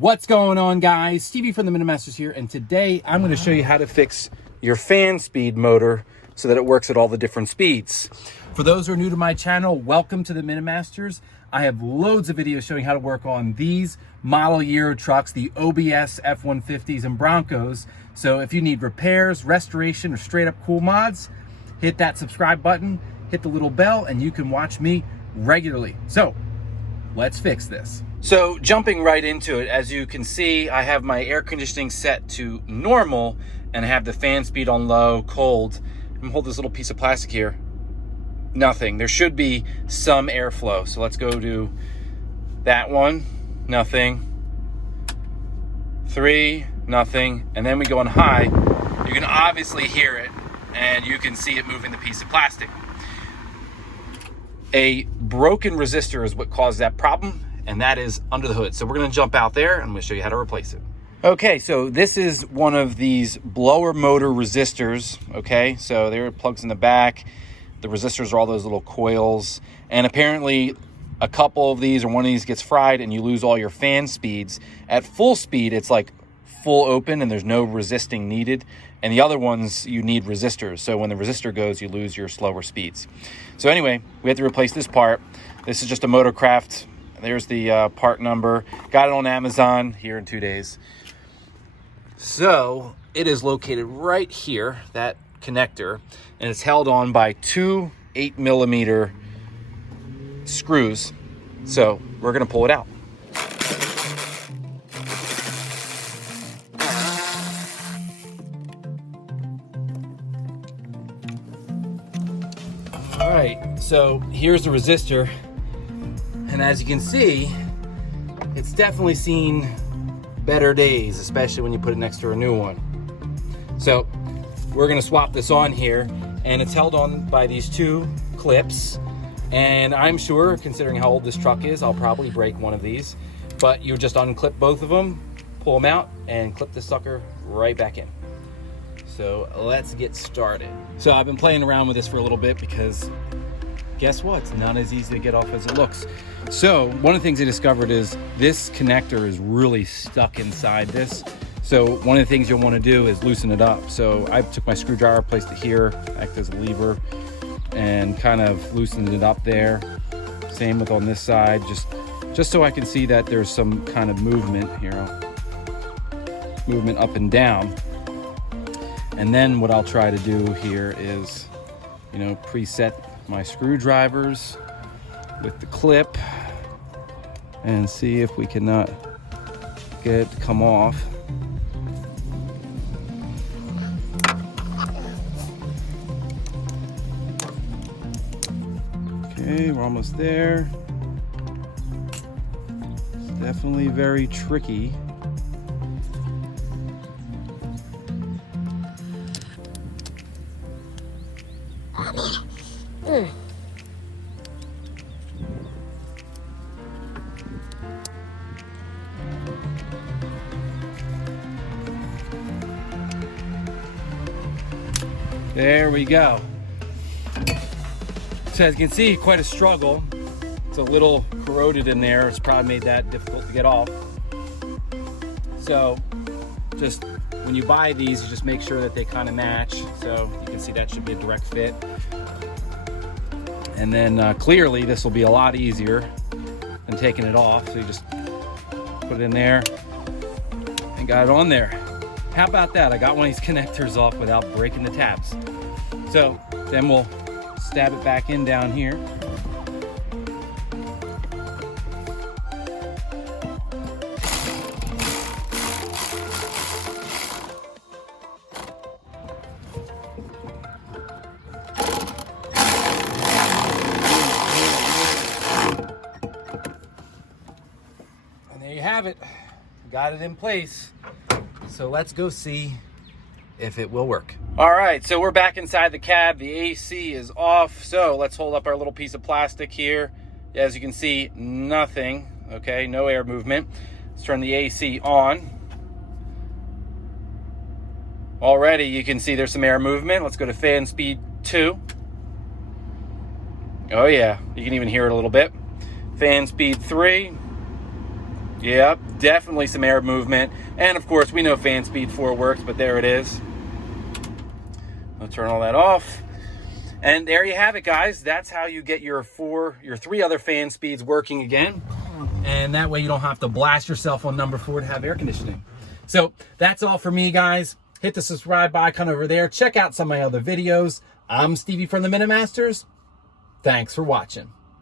What's going on, guys? Stevie from the Minimasters here, and today I'm going to show you how to fix your fan speed motor so that it works at all the different speeds. For those who are new to my channel, welcome to the Minimasters. I have loads of videos showing how to work on these model year trucks, the OBS F150s and Broncos. So if you need repairs, restoration, or straight up cool mods, hit that subscribe button, hit the little bell, and you can watch me regularly. So let's fix this. So jumping right into it, as you can see, I have my air conditioning set to normal and I have the fan speed on low, cold. I'm gonna hold this little piece of plastic here. Nothing. There should be some airflow. So let's go to that one. Nothing. 3, nothing. And then we go on high. You can obviously hear it and you can see it moving the piece of plastic. A broken resistor is what caused that problem, and that is under the hood. So we're gonna jump out there and I'm gonna show you how to replace it. Okay, so this is one of these blower motor resistors, okay? So there are plugs in the back. The resistors are all those little coils. And apparently a couple of these or one of these gets fried and you lose all your fan speeds. At full speed, it's like full open and there's no resisting needed. And the other ones, you need resistors. So when the resistor goes, you lose your slower speeds. So anyway, we have to replace this part. This is just a Motorcraft. There's the part number. Got it on Amazon here in 2 days. So it is located right here, that connector, and it's held on by 2 8mm screws. So we're gonna pull it out. All right, so here's the resistor. And as you can see, it's definitely seen better days, especially when you put it next to a new one. So we're gonna swap this on here, and it's held on by these 2 clips. And I'm sure, considering how old this truck is, I'll probably break one of these. But you just unclip both of them, pull them out, and clip this sucker right back in. So let's get started. So I've been playing around with this for a little bit because guess what? It's not as easy to get off as it looks. So one of the things I discovered is this connector is really stuck inside this. So one of the things you'll want to do is loosen it up. So I took my screwdriver, placed it here, act as a lever, and kind of loosened it up there. Same with on this side, just so I can see that there's some kind of movement here, movement up and down. And then what I'll try to do here is, preset my screwdrivers with the clip and see if we cannot get it to come off. Okay, we're almost there. It's definitely very tricky. There we go. So as you can see, quite a struggle. It's a little corroded in there. It's probably made that difficult to get off. So just when you buy these, you just make sure that they kind of match. So you can see that should be a direct fit. And then clearly this will be a lot easier than taking it off. So you just put it in there and got it on there. How about that? I got one of these connectors off without breaking the tabs. So then we'll stab it back in down here. And there you have it. Got it in place. So let's go see if it will work. All right, so we're back inside the cab. The AC is off. So let's hold up our little piece of plastic here. As you can see, nothing, okay, no air movement. Let's turn the AC on. Already you can see there's some air movement. Let's go to fan speed 2. Oh yeah, you can even hear it a little bit. Fan speed 3. Yep, definitely some air movement. And of course, we know fan speed 4 works, but there it is. I'll turn all that off. And there you have it, guys. That's how you get your 3 other fan speeds working again. And that way you don't have to blast yourself on number 4 to have air conditioning. So that's all for me, guys. Hit the subscribe icon over there. Check out some of my other videos. I'm Stevie from the Minute Masters. Thanks for watching.